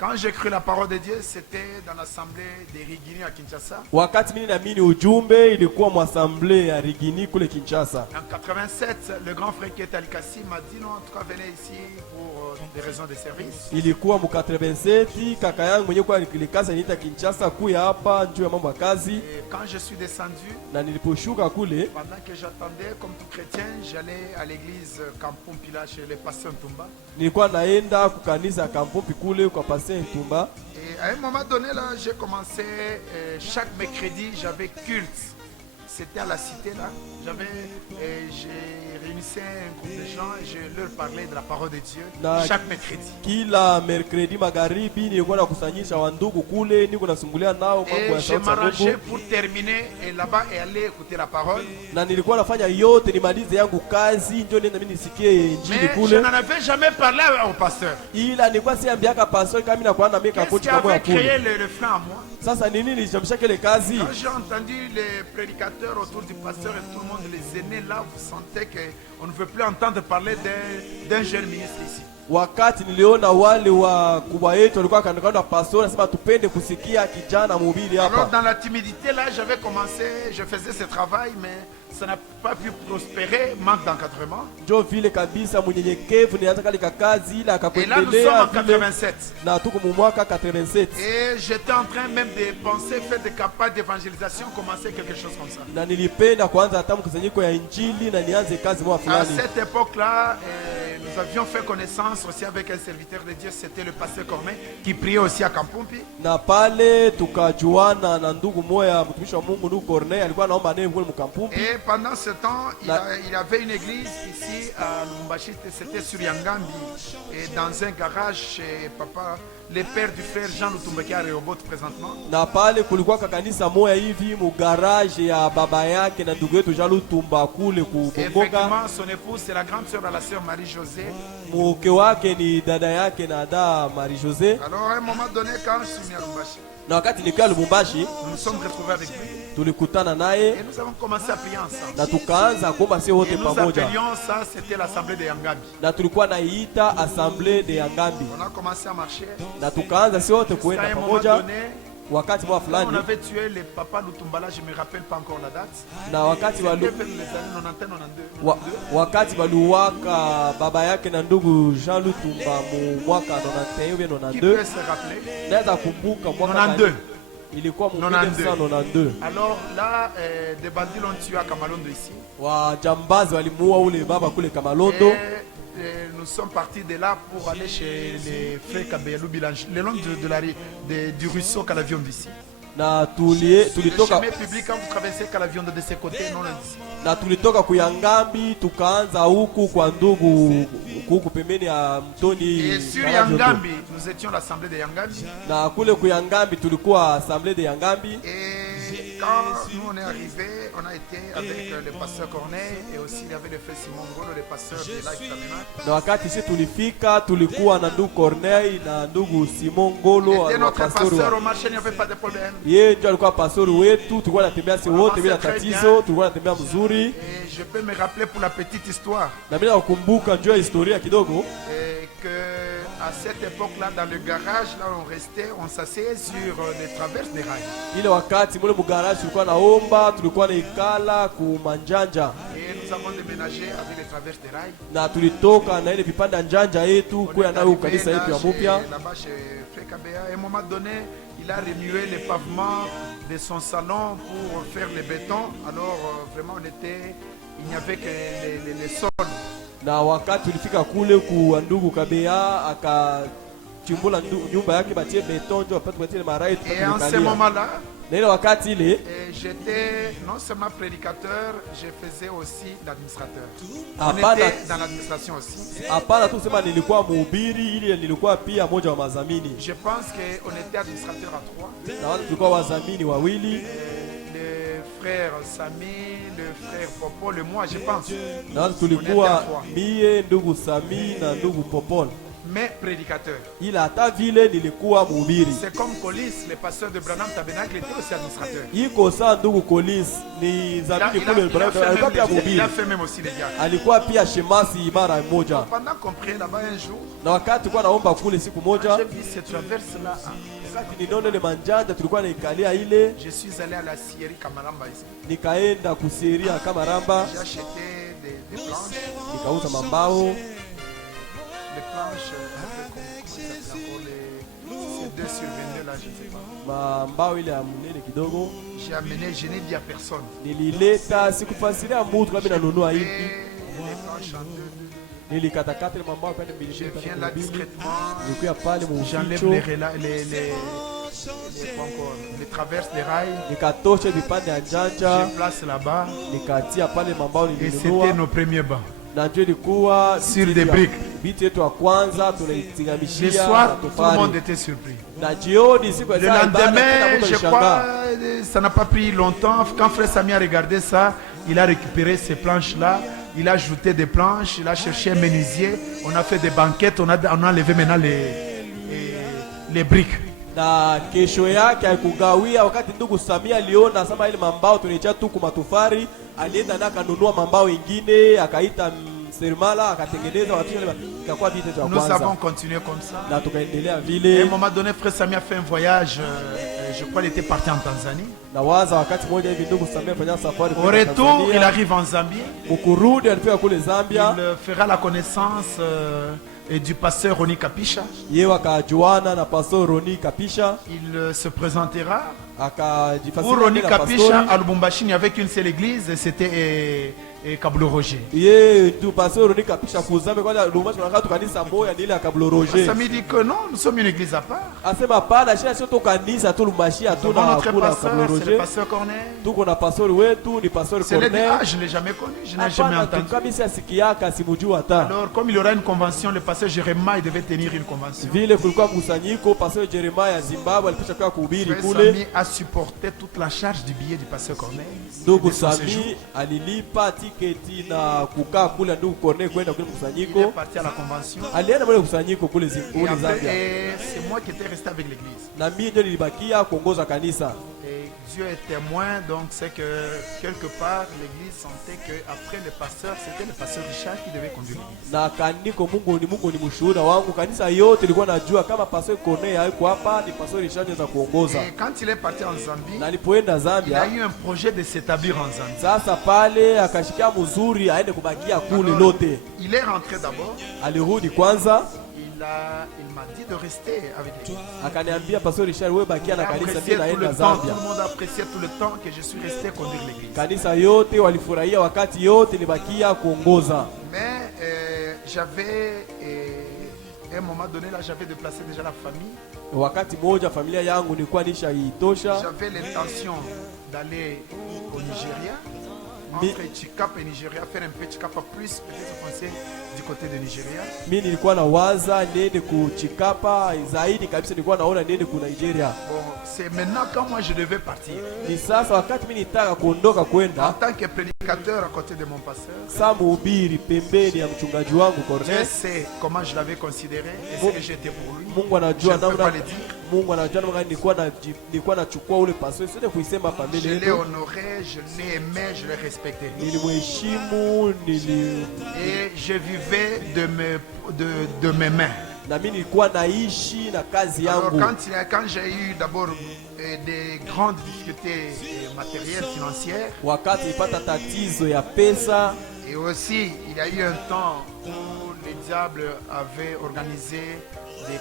Quand j'ai cru la parole de Dieu, c'était dans l'assemblée des Rigini à Kinshasa. Wakati mimi naamini ujumbe ilikuwa mwassemblée ya Rigini kule Kinshasa. En 87, le grand frère qui est à Likasi m'a dit non, en tout cas venez ici pour des raisons de service. Ilikuwa mu 87 kaka yangu mwenyewe kwa Likasi niita Kinshasa kuya hapa njoo ya mambo ya kazi. Et quand je suis descendu, Na niliposhuka kule, pendant que j'attendais comme tout chrétien, j'allais à l'église Kampumpila chez le pasteur Ntumba. nilikuwa naenda kukanisa Kampompi kule kwa Pasteur Ntumba. Et à un moment donné là, j'ai commencé chaque mercredi, j'avais culte. C'était à la cité là. J'ai réunissé un groupe de gens et je leur parlais de la parole de Dieu chaque mercredi. Kila mercredi magharibi nilikuwa nakusanyisha wandugu kule, niko nasumbulia nao mambo ya je sauti ya m'arrangeais Mungu. pour terminer et là-bas et aller écouter la parole. Na nilikuwa nafanya yote nimalize yangu kazi ndio nenda mimi nisikie injili Mais je kule. n'en avais jamais parlé au pasteur. Ila nilikuwa siambiaka pastor kama mimi nakuwa na mimi Qu'est-ce kakochi qui kama avait créé kule. le frein à moi? Sasa nini nilishamsha kile kazi? Quand j'ai entendu les prédicateurs autour du pasteur et tout le monde, les aînés là, vous sentez qu'on ne veut plus entendre parler d'un jeune ministre ici. Wakati niliona wale wakubwa yetu walikuwa kandokando pastor nasema tupende kusikia kijana mhubiri Alors hapa. dans la timidité là, j'avais commencé, je faisais ce travail, mais ça n'a pas pu prospérer, manque d'encadrement. Ndio vile kabisa mnyenyekevu nianza kale kazi ila Et là nous sommes akakuendelea en vile 87. na tuko mu mwaka 87. Et j'étais en train même de penser faire des campagnes d'évangélisation, commencer quelque chose comme ça. Na nilipenda kuanza hata mkusanyiko ya injili na nianze kazi mwa À fulani. cette époque-là, nous avions fait connaissance aussi avec un serviteur de Dieu, c'était le pasteur Corneille, qui priait aussi à Kampumpi. Na pale tukajuana na ndugu moya mtumishi wa Mungu ndugu Corneille alikuwa anaomba naye kule mkampumpi. Et pendant ce temps, il avait une église ici à Lubumbashi, c'était sur Yangambi, et dans un garage chez papa, le père du frère Jean Lutumbeki à Rehoboth présentement. Na pale kulikuwa kanisa moya hivi mu garage ya baba yake na ndugu yetu Jean Lutumba kule ku Bongoka. Effectivement, son épouse c'est la grande sœur de la sœur Marie-Josée. Mke wake ni dada yake na dada Marie-Josée. Alors à un moment donné, quand je suis venu à Lubumbashi, Na wakati nikiwa Lubumbashi nous nous sommes retrouvés avec lui tulikutana naye et nous avons commencé à prier ensemble. na tukaanza kuomba sio wote Et nous pamoja. appelions ça, c'était l'assemblée de Yangambi. Na tulikuwa naiita Assemblée de Yangambi. On a commencé à marcher. Na tukaanza sio wote Jusqu'à kuenda un moment pamoja. donné, Wakati mwa on fulani avait tué le papa Lutumbala, je ne me rappelle pas encore la date. na wakati C'était walu, vers les années 90, 92. wakati waliuwaka baba yake na ndugu Jean Lutumba mu mwaka 91 Qui 92. peut se rappeler? Naweza kumbuka mwaka 92. ilikuwa mu 92. 1992. Alors là, des bandits l'ont tué à Kamalondo ici. Wajambazi walimuua ule baba kule Kamalondo. Et nous sommes partis de là pour aller chez les frères Kabeyalou Bilange, le long du ruisseau Calavion d'ici. Na Le tulitoka chemin public, quand vous traversez Calavion de ce côté, non d'ici. na tulitoka kuyangambi tukaanza huku kwa ndugu huku pembeni ya mtoni. Et sur Yangambi, nous étions l'assemblée de Yangambi. Na kule kuyangambi tulikuwa Assemblée de Yangambi. Et quand nous on est arrivés, on a été avec le pasteur Corneille et aussi il y avait le frère Simon Ngolo, le pasteur de Life Tabernacle. Na wakati sisi tulifika tulikuwa na ndugu Corneille na ndugu Simon Ngolo C'était notre pastori pasteur wa. au marché, il n'y avait pas de problème. Yeye ndio alikuwa pastori wetu, tulikuwa natembea si wote bila Très tatizo, bien. tulikuwa natembea mzuri. Et je peux me rappeler pour la petite histoire Na mimi nakumbuka njoo historia kidogo. que à cette époque-là, dans le garage, là où on restait, on s'asseyait sur les traverses des rails. Ile wakati mule mugaraji tulikuwa naomba, tulikuwa naikala kumanjanja. Et nous avons déménagé avec les traverses des rails. Na tulitoka na ile vipanda njanja yetu On kuya est nayo arrivé kanisa yetu ya mupya. là-bas chez Frère Kabea. À un moment donné, il a remué les pavements de son salon pour faire le béton. Alors vraiment, il n'y avait que les sols. Na wakati tulifika kule ku ndugu Kabea akachimbula nyumba yake batie beton ndio apate batie marai. Et en ce moment-là, Na ile wakati ile j'étais non seulement prédicateur, je faisais aussi l'administrateur. On Hapana. était dans l'administration aussi. hapana tu sema nilikuwa mhubiri, ile nilikuwa pia moja wa mazamini. Je pense qu'on était administrateur à trois. Na watu tulikuwa wazamini wawili. Le frère Sami, le frère Popo, le moi, je pense. Na watu tulikuwa mie, ndugu Sami na ndugu Popol. mais prédicateur. ila hata vile nilikuwa mhubiri. C'est comme Colis, le pasteur de Branham Tabernacle était aussi administrateur. Iko saa ndugu Kolis ni zamini kule alikuwa pia Il mhubiri. a fait même aussi les diacres. Alikuwa pia shemasi mara moja. Pendant qu'on priait là-bas un jour, Na wakati kwa naomba kule siku moja, j'ai vu cette traverse-là. wakati ninaona ile manjanja tulikuwa naikalia ile, Je suis allé à la scierie Kamaramba ici. nikaenda kuseria kama ramba, J'ai acheté des planches. nikauza mambao, Les planches, comment ça s'appelle encore c'est 2 sur 22 là, je ne sais pas. mambao ile ya mnene kidogo. J'ai amené, je n'ai dit à personne. Nilileta sikufasiria mtu kama nanunua Et hivi. les planches en deux. Nilikatakata ile mambao pale mbili Je mbili, viens là discrètement. nilikuwa pale J'enlève mficho, les traverses des rails. nikatosha vipande ya njanja, Je place là-bas. nikatia pale mambao Et c'était nilinunua. nos premiers bancs. Na ndio ilikuwa Sur des briques. Biti yetu ya kwanza Le tunaitingamishia soir, tout le tofali. monde était surpris. Na jioni siku ya Le saa ibada, kila lendemain, mtu je alishangaa. crois, ça n'a pas pris longtemps. Quand Frère Sami a regardé ça, il a récupéré ces planches-là. Il a ajouté des planches, il a cherché un menuisier. On a fait des banquettes, on a enlevé maintenant les briques. Na kesho yake alikugawia, wakati ndugu Samia aliona sema ile mambao tunaicha tu kumatofari, alienda na akanunua mambao ingine, akaita seremala, akatengeneza watu ile ikakuwa vitu vya Nous avons kwanza. continué comme ça. Na tukaendelea Et à un vile. moment donné, Frère Sami a fait un voyage, je crois qu'il était parti en Tanzanie. Na waza wakati mmoja hivi ndugu Samia fanya safari Au kwenda retour, il Tanzania. arrive en Zambie. Mukurudi alifika kule Zambia, Il fera la connaissance du pasteur Roni Kapisha. yeye wakajuana na Pastor Roni Kapisha, Il se présentera. Pour akajifasiria Roni na Kapisha, pastori. à Lubumbashi, il n'y avait qu'une seule église, c'était Kablo Roger. Ye tu Pastor Roni Kapisha kuzame kwa Lubumbashi tunakaa kanisa moja ni ile ya Kablo Roger. Ça me dit que non, nous sommes une église à part. Asema pana shia sio to kanisa tu Lubumbashi Nous hatuna avons notre hakuna pasteur, Kablo c'est le Roger. pasteur Corneille. Tuko na pastori wetu ni pastori C'est le Corneille. je ne l'ai jamais connu, je n'ai jamais Hapana entendu. kabisa sikiaka simujua hata. Alors, comme il y aura une convention, le pasteur Jérémie devait tenir une convention. Vile kulikuwa mkusanyiko pastori Jeremiah ya Zimbabwe alipisha kwa kuhubiri Frère kule. Sami a supporté toute la charge du billet du pasteur Corneille. Ndugu de son séjour. Sami alilipa tiketi na kukaa kule ndugu Corneille kwenda kule Il est mkusanyiko. parti à la convention. Alienda kule mkusanyiko kule Et Zambia. après, c'est moi qui étais resté avec l'église. Na mimi ndio nilibakia kuongoza kanisa. Et Dieu est témoin, donc c'est que quelque part l'église sentait qu'après le pasteur, c'était le pasteur Richard qui devait conduire l'église. Na kaniko Mungu ni mshuhuda wangu. Kanisa yote ilikuwa najua kama pastor Corneille hayuko hapa ni pastor Richard anaweza kuongoza. Et quand il est parti en Zambie, Na alipoenda il a Zambia, eu un projet de s'établir en Zambie. sasa pale akashikia mzuri aende kubakia kule lote. Il est rentré d'abord, Alirudi kwanza il m'a dit de rester avec l'église. akaniambia pastor Richard wewe bakia na kanisa, Apprécié mimi tout le naenda temps, tout Zambia. le monde appréciait tout le temps que je suis resté conduire l'église. Kanisa yote walifurahia wakati yote nibakia kuongoza. Mais j'avais, à un moment donné, là, j'avais déplacé déjà la famille. Wakati moja familia yangu nilikuwa nishaitosha. J'avais l'intention d'aller au Nigeria, entre Chikapa et Nigeria, faire un peu Chikapa plus, peut-être penser du côté de Nigeria. Mimi nilikuwa na waza niende kuchikapa zaidi kabisa, nilikuwa naona niende ku Nigeria. Bon, c'est maintenant quand moi je devais partir. Ni sasa wakati mimi nitaka kuondoka En kwenda tant que prédicateur à côté de mon pasteur, saa mhubiri pembeni ya mchungaji wangu je Corneille. sais comment je l'avais considéré et ce que j'étais pour lui. Mungu Je anajua ne peux pas namna, le dire. Mungu anajua namna nilikuwa nachukua ule pastor, siende kuisema Je pembeni l'ai yetu. honoré, je l'ai aimé, je l'ai respecté. Nilimheshimu, Et je vivais de mes mains. na mimi nilikuwa naishi na kazi Alors yangu. quand j'ai eu d'abord des grandes difficultés matérielles, financières, Wakati nilipata tatizo ya pesa, et aussi il y a eu un temps où les diables avaient organisé des